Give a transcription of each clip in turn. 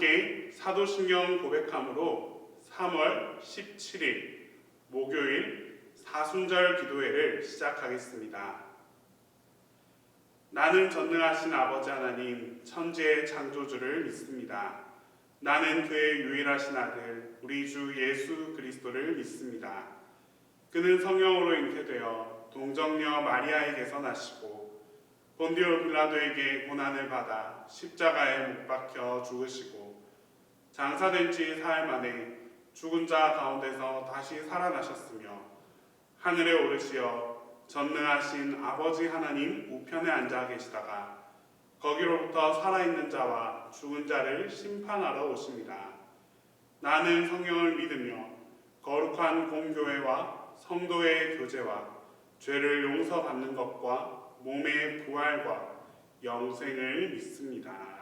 함께 사도신경 고백함으로 3월 17일 목요일 사순절 기도회를 시작하겠습니다. 나는 전능하신 아버지 하나님 천지의 창조주를 믿습니다. 나는 그의 유일하신 아들 우리 주 예수 그리스도를 믿습니다. 그는 성령으로 잉태되어 동정녀 마리아에게서 나시고 본디오 빌라도에게 고난을 받아 십자가에 못 박혀 죽으시고 장사된 지 사흘 만에 죽은 자 가운데서 다시 살아나셨으며 하늘에 오르시어 전능하신 아버지 하나님 우편에 앉아 계시다가 거기로부터 살아있는 자와 죽은 자를 심판하러 오십니다. 나는 성령을 믿으며 거룩한 공교회와 성도의 교제와 죄를 용서받는 것과 몸의 부활과 영생을 믿습니다.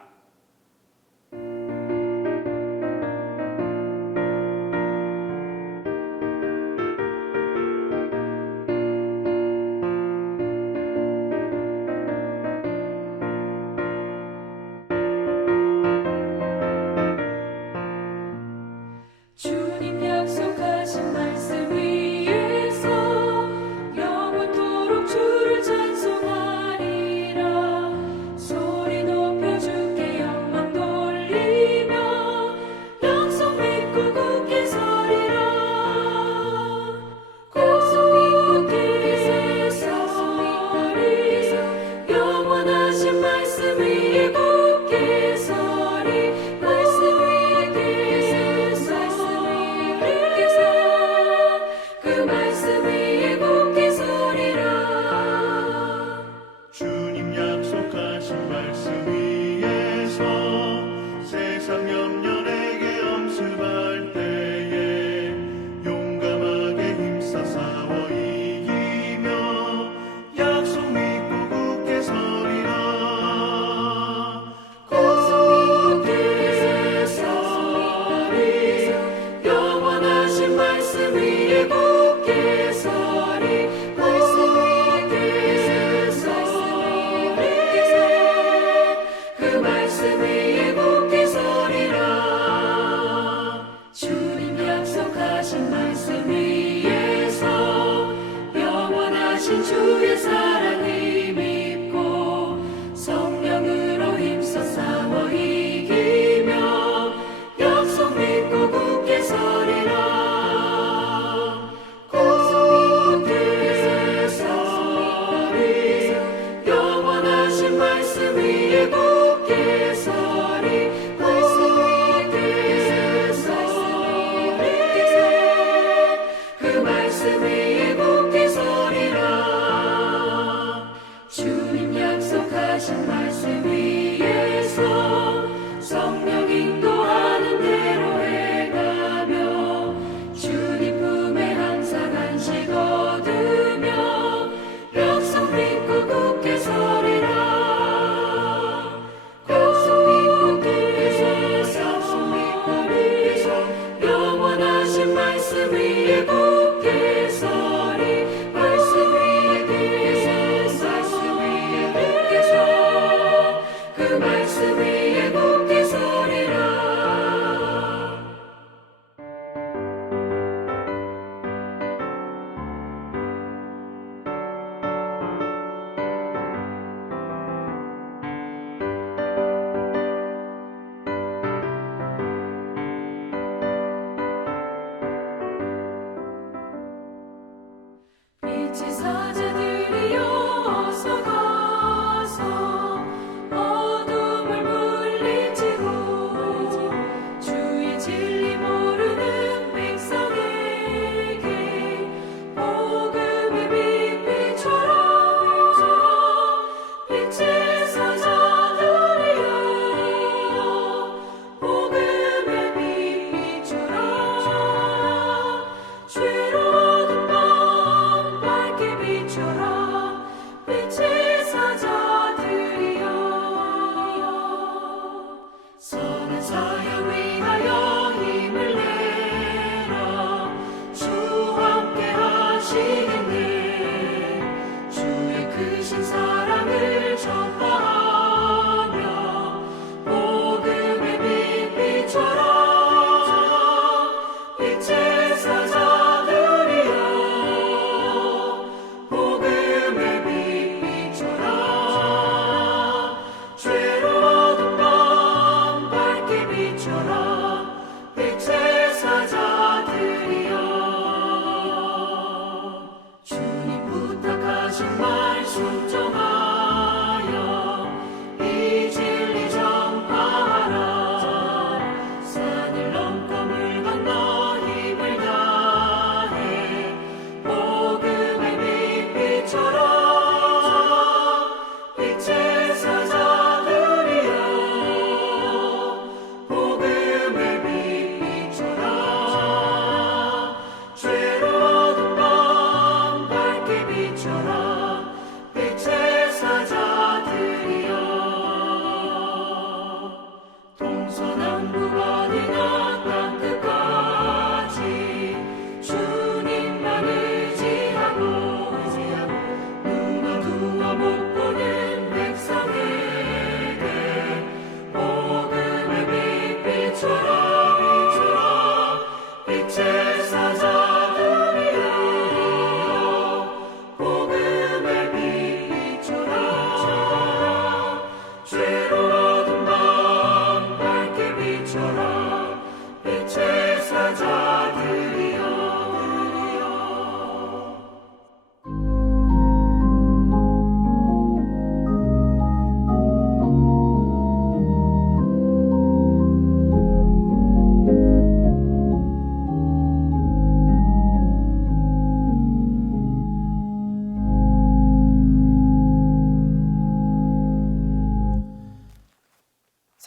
주님 약속하신 말씀 위에서 영원토록 주를 찬송하리라. 소리 높여 주께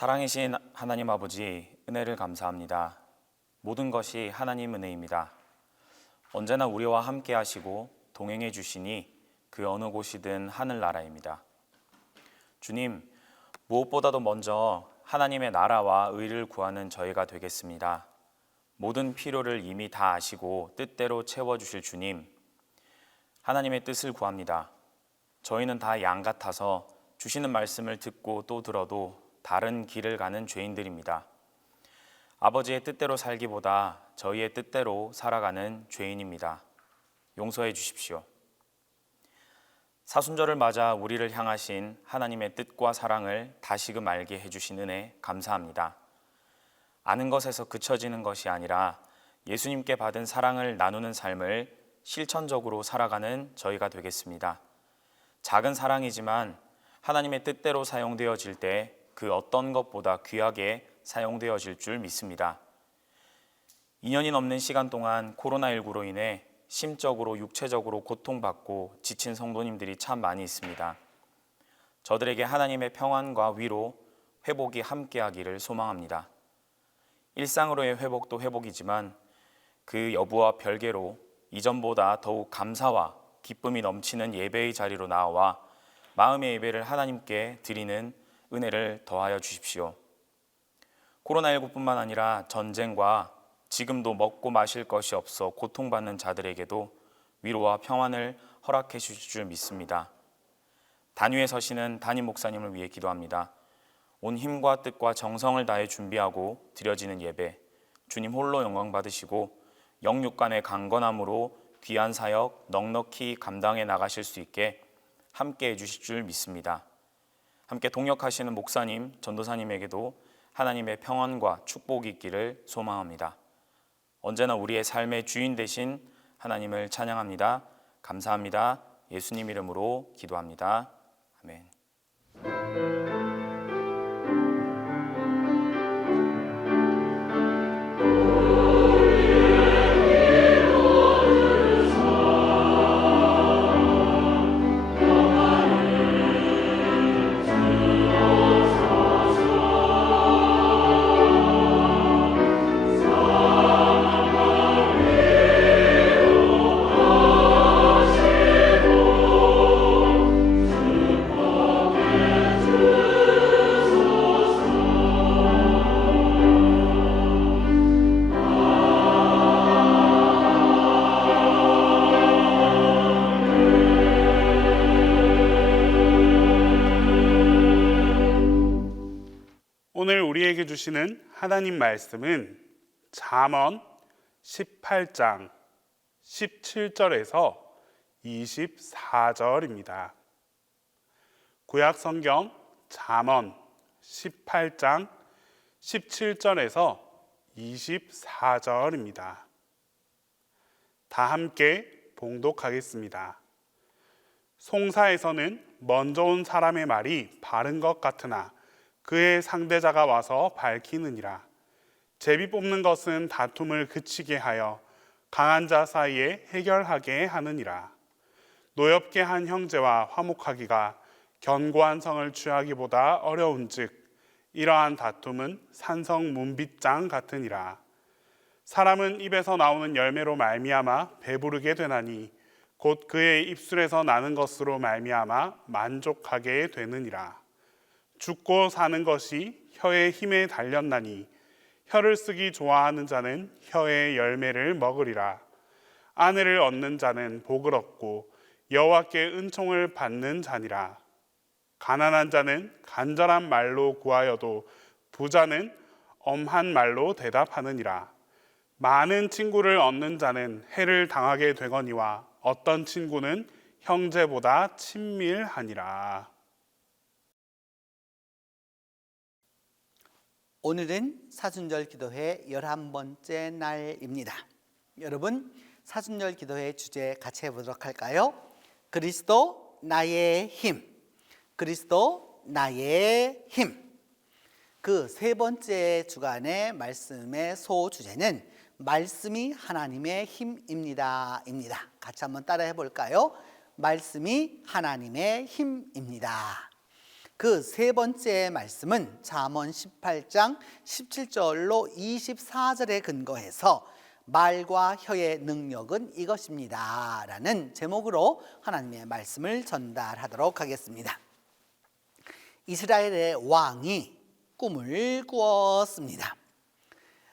사랑이신 하나님 아버지, 은혜를 감사합니다. 모든 것이 하나님 은혜입니다. 언제나 우리와 함께 하시고 동행해 주시니 그 어느 곳이든 하늘나라입니다. 주님, 무엇보다도 먼저 하나님의 나라와 의를 구하는 저희가 되겠습니다. 모든 필요를 이미 다 아시고 뜻대로 채워주실 주님, 하나님의 뜻을 구합니다. 저희는 다 양 같아서 주시는 말씀을 듣고 또 들어도 다른 길을 가는 죄인들입니다. 아버지의 뜻대로 살기보다 저희의 뜻대로 살아가는 죄인입니다. 용서해 주십시오. 사순절을 맞아 우리를 향하신 하나님의 뜻과 사랑을 다시금 알게 해주신 은혜 감사합니다. 아는 것에서 그쳐지는 것이 아니라 예수님께 받은 사랑을 나누는 삶을 실천적으로 살아가는 저희가 되겠습니다. 작은 사랑이지만 하나님의 뜻대로 사용되어질 때 그 어떤 것보다 귀하게 사용되어질 줄 믿습니다. 2년이 넘는 시간 동안 코로나19로 인해 심적으로 육체적으로 고통받고 지친 성도님들이 참 많이 있습니다. 저들에게 하나님의 평안과 위로, 회복이 함께하기를 소망합니다. 일상으로의 회복도 회복이지만 그 여부와 별개로 이전보다 더욱 감사와 기쁨이 넘치는 예배의 자리로 나와 마음의 예배를 하나님께 드리는 은혜를 더하여 주십시오. 코로나19뿐만 아니라 전쟁과 지금도 먹고 마실 것이 없어 고통받는 자들에게도 위로와 평안을 허락해 주실 줄 믿습니다. 단위에 서시는 담임 목사님을 위해 기도합니다. 온 힘과 뜻과 정성을 다해 준비하고 드려지는 예배, 주님 홀로 영광 받으시고 영육간의 강건함으로 귀한 사역 넉넉히 감당해 나가실 수 있게 함께 해주실 줄 믿습니다. 함께 동역하시는 목사님, 전도사님에게도 하나님의 평안과 축복이 있기를 소망합니다. 언제나 우리의 삶의 주인 되신 하나님을 찬양합니다. 감사합니다. 예수님 이름으로 기도합니다. 아멘. 오늘 우리에게 주시는 하나님 말씀은 잠언 18장 17절에서 24절입니다. 구약 성경 잠언 18장 17절에서 24절입니다. 다 함께 봉독하겠습니다. 송사에서는 먼저 온 사람의 말이 바른 것 같으나 그의 상대자가 와서 밝히느니라. 제비 뽑는 것은 다툼을 그치게 하여 강한 자 사이에 해결하게 하느니라. 노엽게 한 형제와 화목하기가 견고한 성을 취하기보다 어려운즉 이러한 다툼은 산성 문빗장 같으니라. 사람은 입에서 나오는 열매로 말미암아 배부르게 되나니 곧 그의 입술에서 나는 것으로 말미암아 만족하게 되느니라. 죽고 사는 것이 혀의 힘에 달렸나니 혀를 쓰기 좋아하는 자는 혀의 열매를 먹으리라. 아내를 얻는 자는 복을 얻고 여호와께 은총을 받는 자니라. 가난한 자는 간절한 말로 구하여도 부자는 엄한 말로 대답하느니라. 많은 친구를 얻는 자는 해를 당하게 되거니와 어떤 친구는 형제보다 친밀하니라. 오늘은 사순절 기도회 11번째 날입니다. 여러분, 사순절 기도회 주제 같이 해보도록 할까요? 그리스도 나의 힘. 그리스도 나의 힘. 그 세 번째 주간의 말씀의 소주제는 말씀이 하나님의 힘입니다. 같이 한번 따라 해볼까요? 말씀이 하나님의 힘입니다. 그 세 번째 말씀은 잠언 18장 17절로 24절에 근거해서 말과 혀의 능력은 이것입니다 라는 제목으로 하나님의 말씀을 전달하도록 하겠습니다. 이스라엘의 왕이 꿈을 꾸었습니다.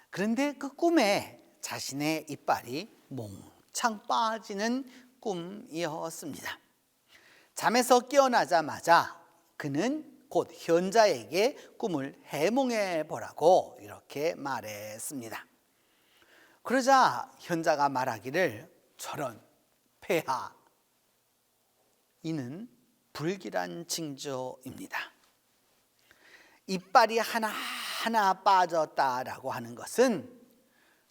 그런데 그 꿈에 자신의 이빨이 몽창 빠지는 꿈이었습니다. 잠에서 깨어나자마자 그는 곧 현자에게 꿈을 해몽해 보라고 이렇게 말했습니다. 그러자 현자가 말하기를 저런 폐하, 이는 불길한 징조입니다. 이빨이 하나하나 빠졌다라고 하는 것은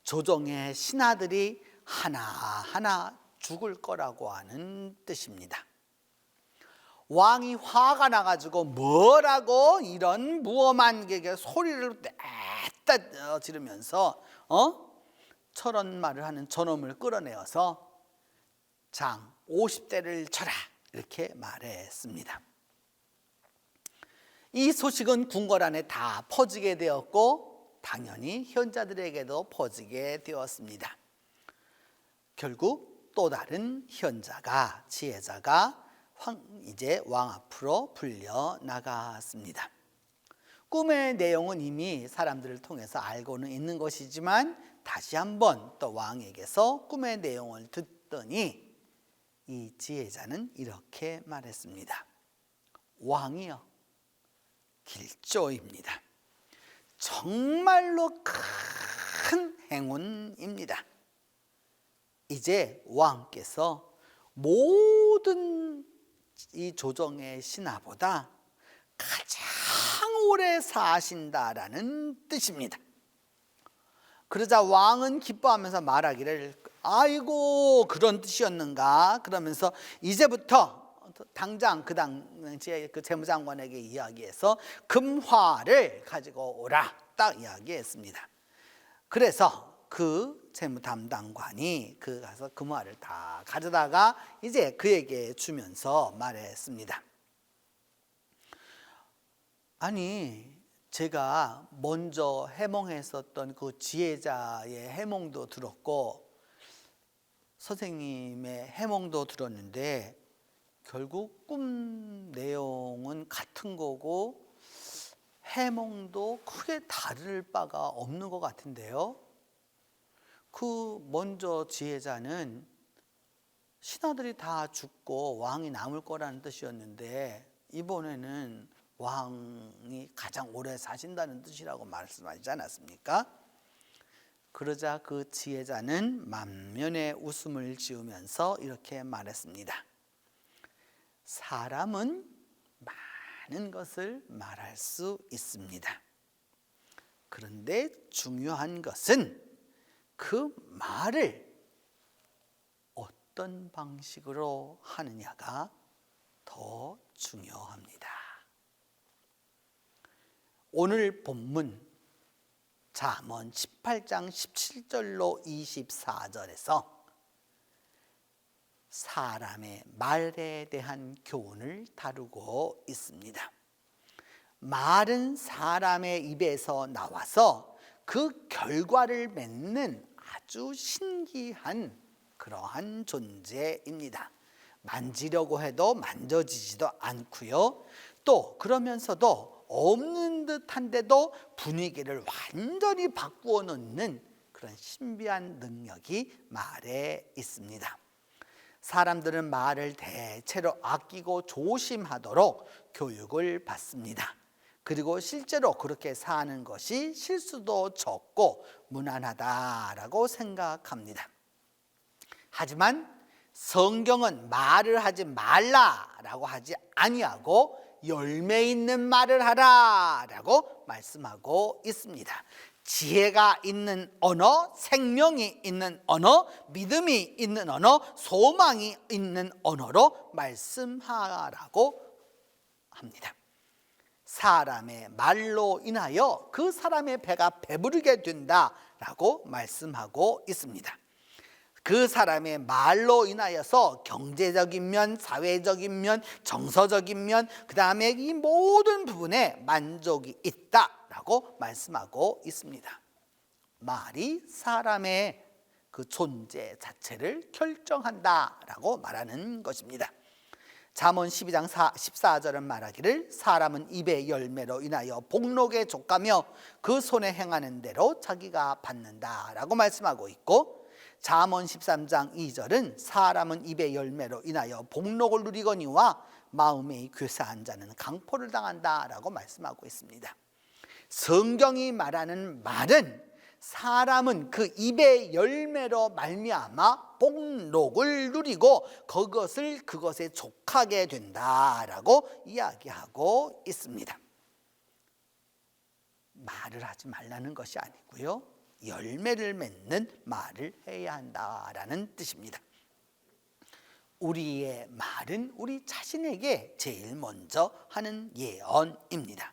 조정의 신하들이 하나하나 죽을 거라고 하는 뜻입니다. 왕이 화가 나가지고 뭐라고 이런 무엄한 게 소리를 냈다 지르면서 저런 말을 하는 저놈을 끌어내어서 장 50대를 쳐라 이렇게 말했습니다. 이 소식은 궁궐 안에 다 퍼지게 되었고 당연히 현자들에게도 퍼지게 되었습니다. 결국 또 다른 현자가 지혜자가 이제 왕 앞으로 불려 나갔습니다. 꿈의 내용은 이미 사람들을 통해서 알고는 있는 것이지만 다시 한번 또 왕에게서 꿈의 내용을 듣더니 이 지혜자는 이렇게 말했습니다. 왕이여, 길조입니다. 정말로 큰 행운입니다. 이제 왕께서 모든 이 조정의 신하보다 가장 오래 사신다라는 뜻입니다. 그러자 왕은 기뻐하면서 말하기를 아이고 그런 뜻이었는가 그러면서 이제부터 당장 그 당시에 그 재무장관에게 이야기해서 금화를 가지고 오라 딱 이야기했습니다. 그래서 그 재무 담당관이 그 가서 금화를 다 가져다가 이제 그에게 주면서 말했습니다. 아니 제가 먼저 해몽했었던 그 지혜자의 해몽도 들었고 선생님의 해몽도 들었는데 결국 꿈 내용은 같은 거고 해몽도 크게 다를 바가 없는 것 같은데요. 그 먼저 지혜자는 신하들이 다 죽고 왕이 남을 거라는 뜻이었는데 이번에는 왕이 가장 오래 사신다는 뜻이라고 말씀하지 않았습니까? 그러자 그 지혜자는 만면에 웃음을 지으면서 이렇게 말했습니다. 사람은 많은 것을 말할 수 있습니다. 그런데 중요한 것은 그 말을 어떤 방식으로 하느냐가 더 중요합니다. 오늘 본문 잠언 18장 17절로 24절에서 사람의 말에 대한 교훈을 다루고 있습니다. 말은 사람의 입에서 나와서 그 결과를 맺는 아주 신기한 그러한 존재입니다. 만지려고 해도 만져지지도 않고요. 또 그러면서도 없는 듯한데도 분위기를 완전히 바꾸어 놓는 그런 신비한 능력이 말에 있습니다. 사람들은 말을 대체로 아끼고 조심하도록 교육을 받습니다. 그리고 실제로 그렇게 사는 것이 실수도 적고 무난하다라고 생각합니다. 하지만 성경은 말을 하지 말라라고 하지 아니하고 열매 있는 말을 하라라고 말씀하고 있습니다. 지혜가 있는 언어, 생명이 있는 언어, 믿음이 있는 언어, 소망이 있는 언어로 말씀하라고 합니다. 사람의 말로 인하여 그 사람의 배가 배부르게 된다라고 말씀하고 있습니다. 그 사람의 말로 인하여서 경제적인 면, 사회적인 면, 정서적인 면, 그 다음에 이 모든 부분에 만족이 있다라고 말씀하고 있습니다. 말이 사람의 그 존재 자체를 결정한다라고 말하는 것입니다. 잠언 12장 14절은 말하기를 사람은 입의 열매로 인하여 복록에 족하며 그 손에 행하는 대로 자기가 받는다라고 말씀하고 있고, 잠언 13장 2절은 사람은 입의 열매로 인하여 복록을 누리거니와 마음의 괴사한 자는 강포를 당한다라고 말씀하고 있습니다. 성경이 말하는 말은 사람은 그 입의 열매로 말미암아 복록을 누리고 그것에 족하게 된다라고 이야기하고 있습니다. 말을 하지 말라는 것이 아니고요, 열매를 맺는 말을 해야 한다라는 뜻입니다. 우리의 말은 우리 자신에게 제일 먼저 하는 예언입니다.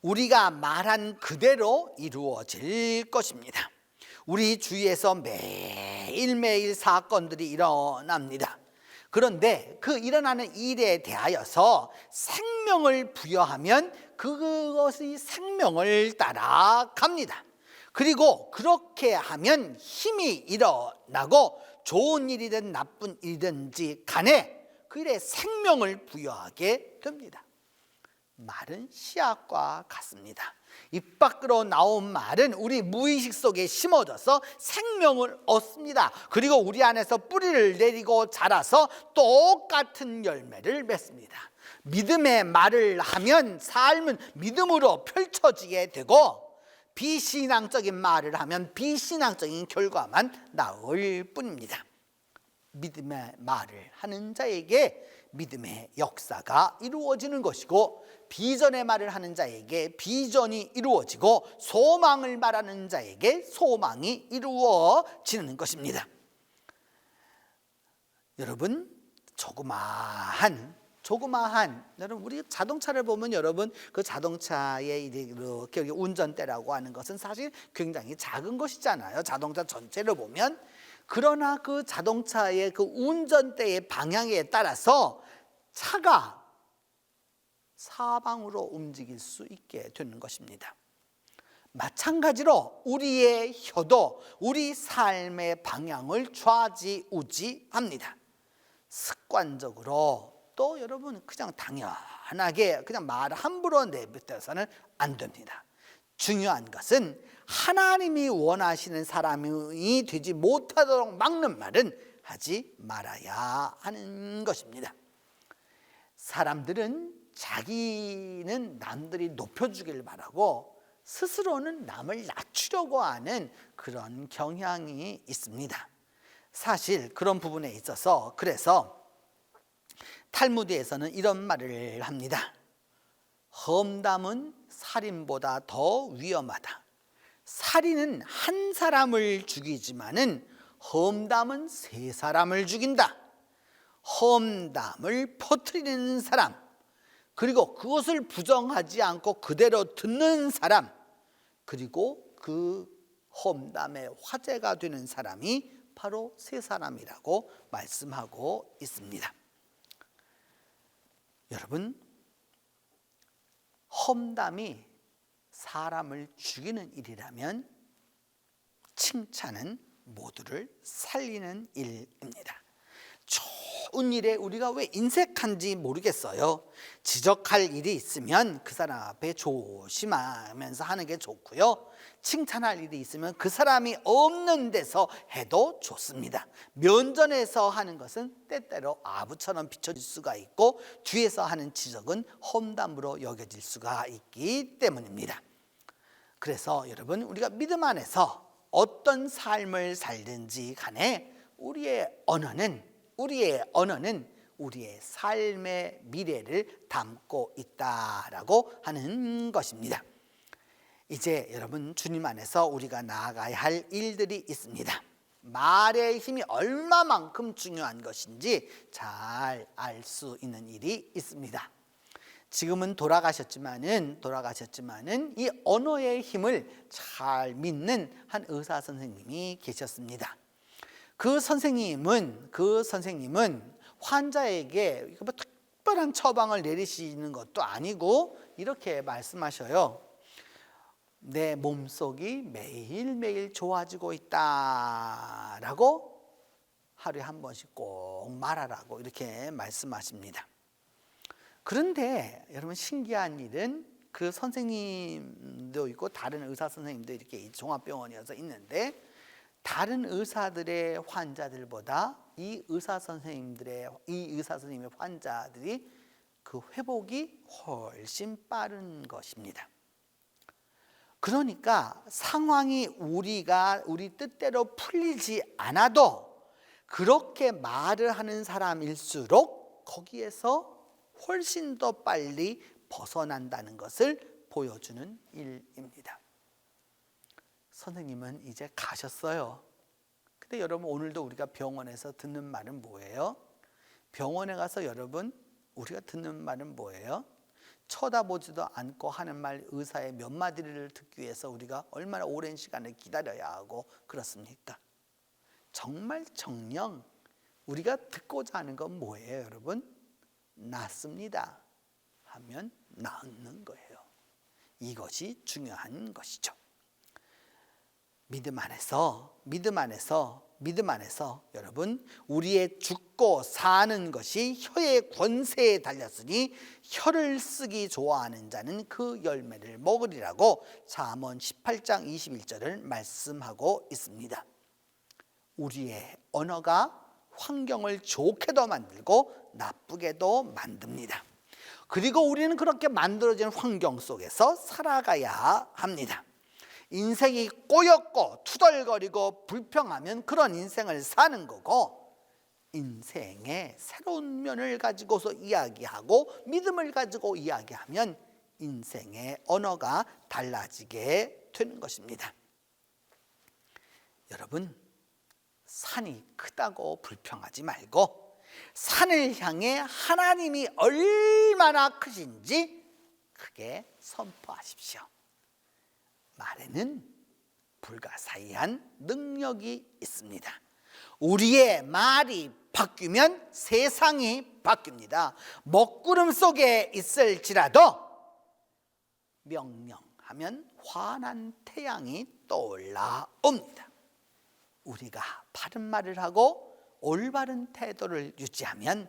우리가 말한 그대로 이루어질 것입니다. 우리 주위에서 매일매일 사건들이 일어납니다. 그런데 그 일어나는 일에 대하여서 생명을 부여하면 그것이 생명을 따라갑니다. 그리고 그렇게 하면 힘이 일어나고 좋은 일이든 나쁜 일이든지 간에 그 일에 생명을 부여하게 됩니다. 말은 씨앗과 같습니다. 입 밖으로 나온 말은 우리 무의식 속에 심어져서 생명을 얻습니다. 그리고 우리 안에서 뿌리를 내리고 자라서 똑같은 열매를 맺습니다. 믿음의 말을 하면 삶은 믿음으로 펼쳐지게 되고, 비신앙적인 말을 하면 비신앙적인 결과만 나올 뿐입니다. 믿음의 말을 하는 자에게 믿음의 역사가 이루어지는 것이고, 비전의 말을 하는 자에게 비전이 이루어지고, 소망을 말하는 자에게 소망이 이루어지는 것입니다. 여러분, 조그마한 여러분, 우리 자동차를 보면 여러분, 그 자동차의 이렇게 운전대라고 하는 것은 사실 굉장히 작은 것이잖아요. 자동차 전체를 보면. 그러나 그 자동차의 그 운전대의 방향에 따라서 차가 사방으로 움직일 수 있게 되는 것입니다. 마찬가지로 우리의 혀도 우리 삶의 방향을 좌지우지합니다. 습관적으로 또 여러분 그냥 당연하게 그냥 말을 함부로 내뱉어서는 안 됩니다. 중요한 것은 하나님이 원하시는 사람이 되지 못하도록 막는 말은 하지 말아야 하는 것입니다. 사람들은 자기는 남들이 높여주길 바라고 스스로는 남을 낮추려고 하는 그런 경향이 있습니다. 사실 그런 부분에 있어서 그래서 탈무드에서는 이런 말을 합니다. 험담은 살인보다 더 위험하다. 살인은 한 사람을 죽이지만은 험담은 세 사람을 죽인다. 험담을 퍼뜨리는 사람, 그리고 그것을 부정하지 않고 그대로 듣는 사람, 그리고 그 험담의 화제가 되는 사람이 바로 세 사람이라고 말씀하고 있습니다. 여러분, 험담이 사람을 죽이는 일이라면 칭찬은 모두를 살리는 일입니다. 좋은 일에 우리가 왜 인색한지 모르겠어요. 지적할 일이 있으면 그 사람 앞에 조심하면서 하는 게 좋고요. 칭찬할 일이 있으면 그 사람이 없는 데서 해도 좋습니다. 면전에서 하는 것은 때때로 아부처럼 비춰질 수가 있고, 뒤에서 하는 지적은 험담으로 여겨질 수가 있기 때문입니다. 그래서 여러분, 우리가 믿음 안에서 어떤 삶을 살든지 간에 우리의 언어는 우리의 삶의 미래를 담고 있다라고 하는 것입니다. 이제 여러분, 주님 안에서 우리가 나아가야 할 일들이 있습니다. 말의 힘이 얼마만큼 중요한 것인지 잘 알 수 있는 일이 있습니다. 지금은 돌아가셨지만은 이 언어의 힘을 잘 믿는 한 의사 선생님이 계셨습니다. 그 선생님은 환자에게 뭐 특별한 처방을 내리시는 것도 아니고 이렇게 말씀하셔요. 내 몸속이 매일매일 좋아지고 있다라고 하루에 한 번씩 꼭 말하라고 이렇게 말씀하십니다. 그런데 여러분, 신기한 일은 그 선생님도 있고 다른 의사 선생님도 이렇게 종합병원이어서 있는데, 다른 의사들의 환자들보다 이 의사 선생님의 환자들이 그 회복이 훨씬 빠른 것입니다. 그러니까 상황이 우리 뜻대로 풀리지 않아도 그렇게 말을 하는 사람일수록 거기에서 훨씬 더 빨리 벗어난다는 것을 보여주는 일입니다. 선생님은 이제 가셨어요. 근데 여러분, 오늘도 우리가 병원에서 듣는 말은 뭐예요? 병원에 가서 여러분, 우리가 듣는 말은 뭐예요? 쳐다보지도 않고 하는 말, 의사의 몇 마디를 듣기 위해서 우리가 얼마나 오랜 시간을 기다려야 하고 그렇습니까? 정말 정녕 우리가 듣고자 하는 건 뭐예요, 여러분? 낫습니다 하면 낫는 거예요. 이것이 중요한 것이죠. 믿음 안에서 여러분, 우리의 죽고 사는 것이 혀의 권세에 달렸으니 혀를 쓰기 좋아하는 자는 그 열매를 먹으리라고 잠언 18장 21절을 말씀하고 있습니다. 우리의 언어가 환경을 좋게도 만들고 나쁘게도 만듭니다. 그리고 우리는 그렇게 만들어진 환경 속에서 살아가야 합니다. 인생이 꼬였고 투덜거리고 불평하면 그런 인생을 사는 거고, 인생의 새로운 면을 가지고서 이야기하고 믿음을 가지고 이야기하면 인생의 언어가 달라지게 되는 것입니다. 여러분, 산이 크다고 불평하지 말고 산을 향해 하나님이 얼마나 크신지 크게 선포하십시오. 말에는 불가사의한 능력이 있습니다. 우리의 말이 바뀌면 세상이 바뀝니다. 먹구름 속에 있을지라도 명령하면 환한 태양이 떠올라옵니다. 우리가 바른 말을 하고 올바른 태도를 유지하면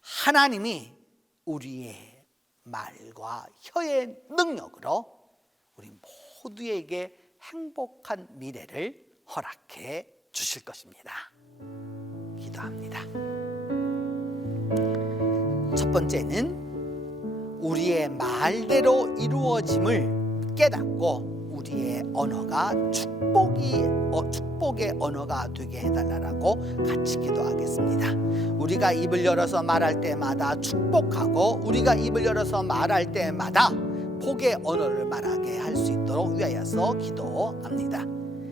하나님이 우리의 말과 혀의 능력으로 우리 모두에게 행복한 미래를 허락해 주실 것입니다. 기도합니다. 첫 번째는 우리의 말대로 이루어짐을 깨닫고 우리의 언어가 축복의 언어가 되게 해달라고 같이 기도하겠습니다. 우리가 입을 열어서 말할 때마다 축복하고 우리가 입을 열어서 말할 때마다 복의 언어를 말하게 할 수 있도록 위하여서 기도합니다.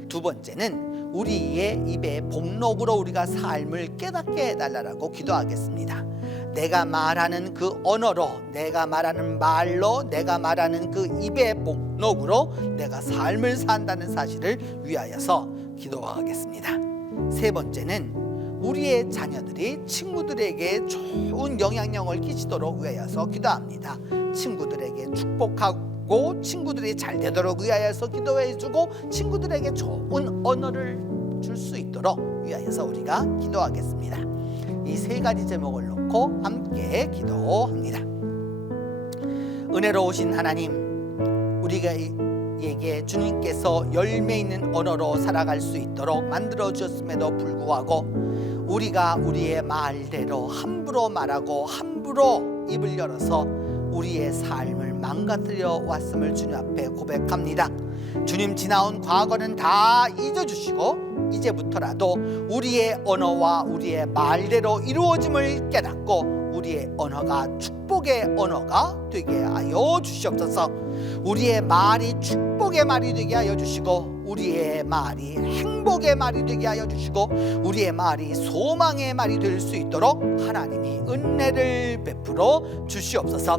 두 번째는 우리의 입의 복록으로 우리가 삶을 깨닫게 해달라고 기도하겠습니다. 내가 말하는 그 언어로, 내가 말하는 말로, 내가 말하는 그 입의 복록으로 내가 삶을 산다는 사실을 위하여서 기도하겠습니다. 세 번째는 우리의 자녀들이 친구들에게 좋은 영향력을 끼치도록 위하여서 기도합니다. 친구들에게 축복하고 친구들이 잘 되도록 위하여서 기도해주고 친구들에게 좋은 언어를 줄 수 있도록 위하여서 우리가 기도하겠습니다. 이 세 가지 제목을 놓고 함께 기도합니다. 은혜로우신 하나님, 우리에게 주님께서 열매 있는 언어로 살아갈 수 있도록 만들어 주셨음에도 불구하고 우리가 우리의 말대로 함부로 말하고 함부로 입을 열어서 우리의 삶을 망가뜨려 왔음을 주님 앞에 고백합니다. 주님, 지나온 과거는 다 잊어주시고 이제부터라도 우리의 언어와 우리의 말대로 이루어짐을 깨닫고 우리의 언어가 축복의 언어가 되게 하여 주시옵소서. 우리의 말이 축복의 말이 되게 하여 주시고 우리의 말이 행복의 말이 되게 하여 주시고 우리의 말이 소망의 말이 될 수 있도록 하나님이 은혜를 베풀어 주시옵소서.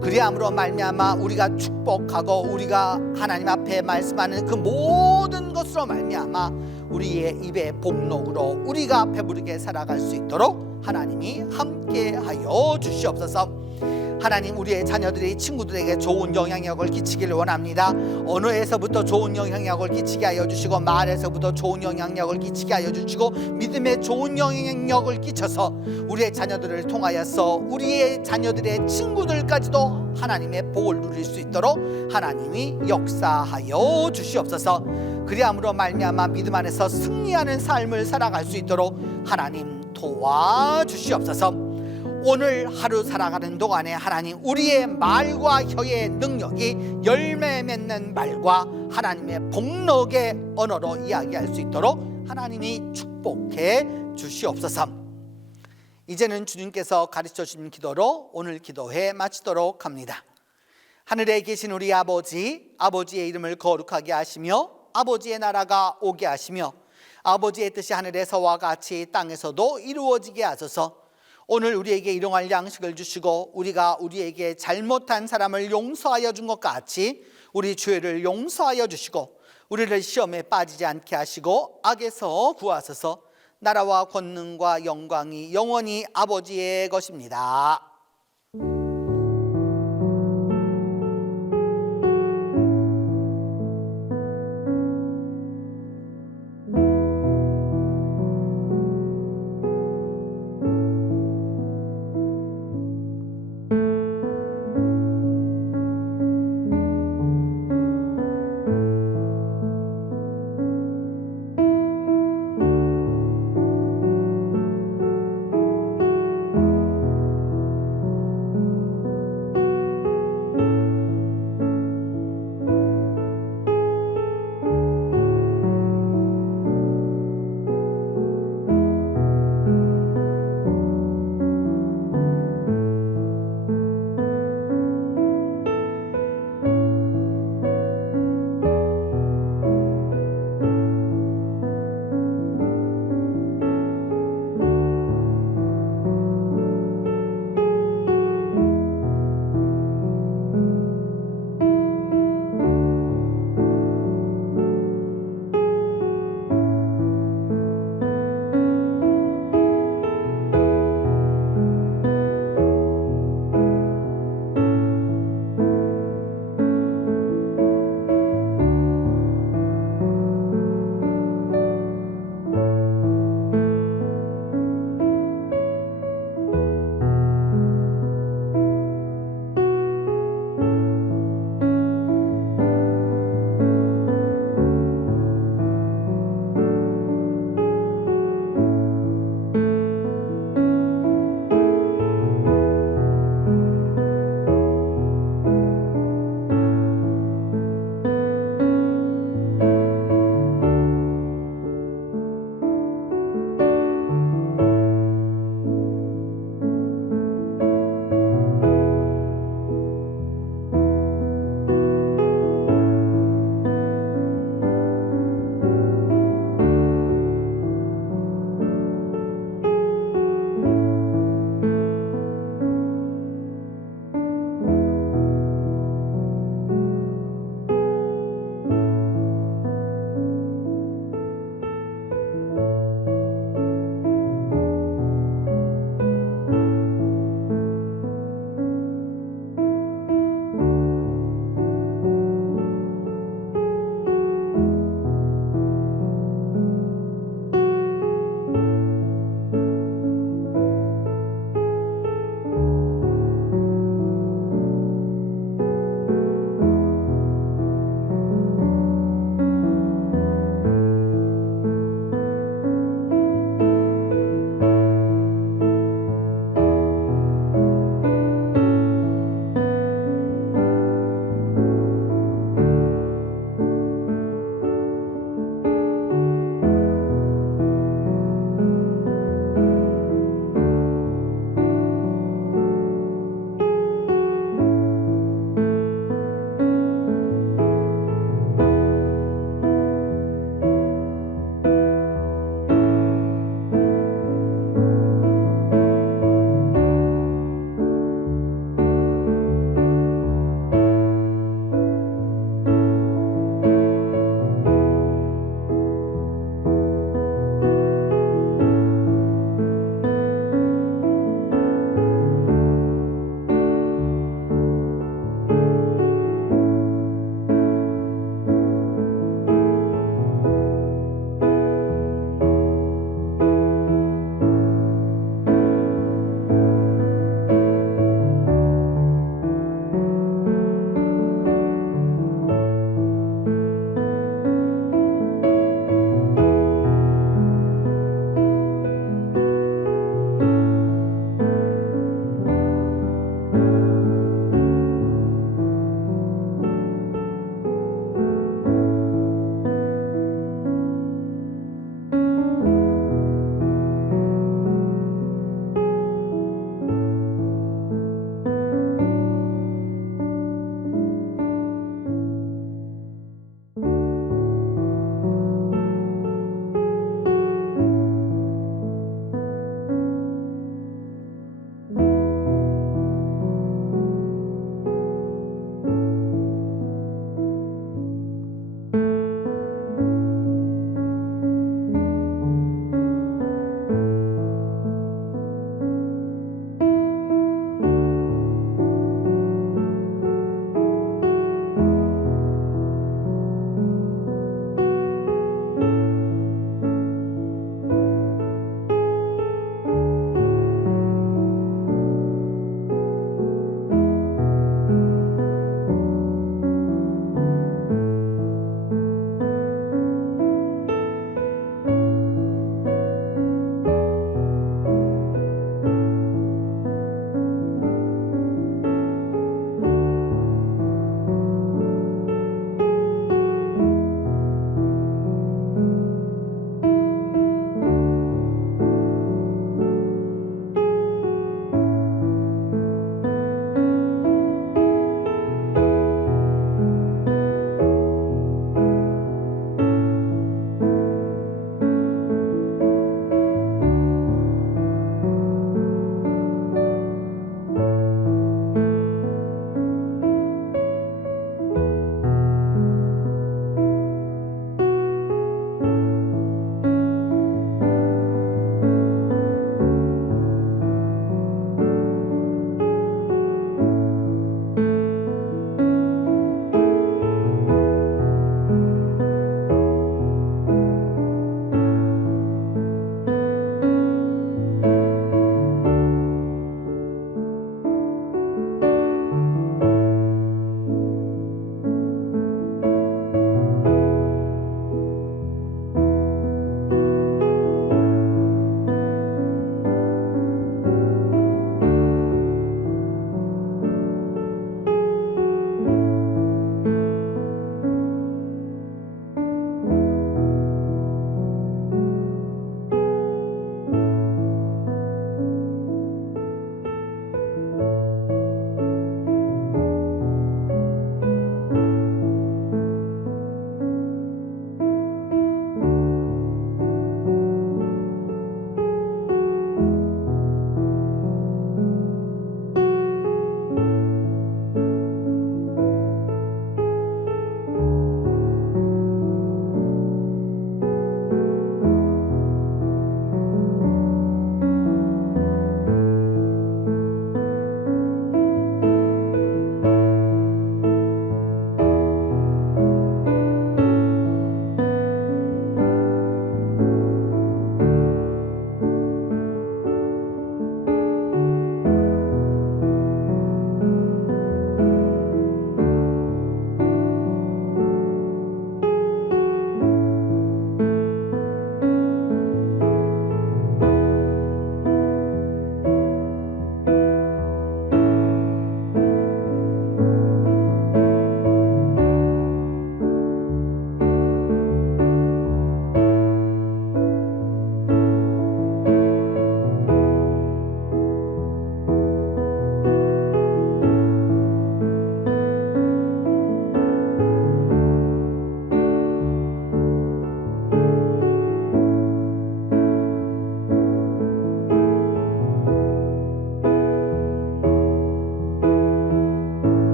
그리함으로 말미암아 우리가 축복하고 우리가 하나님 앞에 말씀하는 그 모든 것으로 말미암아 우리의 입의 복록으로 우리가 배부르게 살아갈 수 있도록 하나님이 함께하여 주시옵소서. 하나님, 우리의 자녀들이 친구들에게 좋은 영향력을 끼치기를 원합니다. 언어에서부터 좋은 영향력을 끼치게 하여 주시고, 말에서부터 좋은 영향력을 끼치게 하여 주시고, 믿음에 좋은 영향력을 끼쳐서 우리의 자녀들을 통하여서 우리의 자녀들의 친구들까지도 하나님의 복을 누릴 수 있도록 하나님이 역사하여 주시옵소서. 그리함으로 말미암아 믿음 안에서 승리하는 삶을 살아갈 수 있도록 하나님 도와주시옵소서. 오늘 하루 살아가는 동안에 하나님, 우리의 말과 혀의 능력이 열매 맺는 말과 하나님의 복록의 언어로 이야기할 수 있도록 하나님이 축복해 주시옵소서. 이제는 주님께서 가르쳐 주신 기도로 오늘 기도회 마치도록 합니다. 하늘에 계신 우리 아버지, 아버지의 이름을 거룩하게 하시며 아버지의 나라가 오게 하시며 아버지의 뜻이 하늘에서와 같이 땅에서도 이루어지게 하소서. 오늘 우리에게 일용할 양식을 주시고 우리가 우리에게 잘못한 사람을 용서하여 준 것 같이 우리 죄를 용서하여 주시고 우리를 시험에 빠지지 않게 하시고 악에서 구하소서. 나라와 권능과 영광이 영원히 아버지의 것입니다.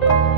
주